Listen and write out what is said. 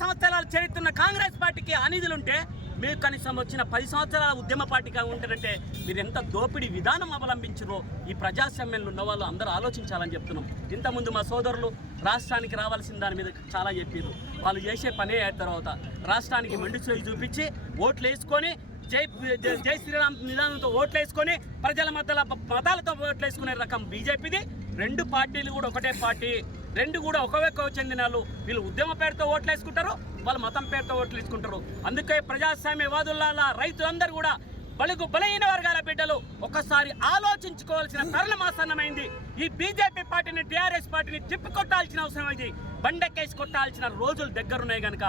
సంవత్సరాలు చరిత్ర కాంగ్రెస్ పార్టీకి అనిధులుంటే మీరు కనీసం వచ్చిన 10 సంవత్సరాల ఉద్యమ పార్టీగా ఉంటారంటే మీరు ఎంత దోపిడీ విధానం అవలంబించారో ఈ ప్రజాస్వామ్యంలో ఉన్న వాళ్ళు అందరూ ఆలోచించాలని చెప్తున్నాం. ఇంతకుముందు మా సోదరులు రాష్ట్రానికి రావాల్సిన దాని మీద చాలా చెప్పారు. వాళ్ళు చేసే పనే అయిన తర్వాత రాష్ట్రానికి మండి చేయి చూపించి ఓట్లు వేసుకొని జై శ్రీరామ్ నిదానంతో ఓట్లు వేసుకొని ప్రజల మతాలతో ఓట్లు వేసుకునే రకం బీజేపీది. 2 పార్టీలు కూడా ఒకటే పార్టీ, 2 కూడా ఒకవైపు చెందిన వాళ్ళు. వీళ్ళు ఉద్యమ పేరుతో ఓట్లు వేసుకుంటారు, వాళ్ళ మతం పేరుతో ఓట్లు వేసుకుంటారు. అందుకే ప్రజాస్వామ్యవాదుల రైతులందరూ కూడా బలహీన వర్గాల బిడ్డలు ఒకసారి ఆలోచించుకోవాల్సిన తరుణం ఆసన్నమైంది. ఈ బీజేపీ పార్టీని టీఆర్ఎస్ పార్టీని తిప్పికొట్టాల్సిన అవసరం అయింది. బండకేసి కొట్టాల్సిన రోజులు దగ్గరున్నాయి కనుక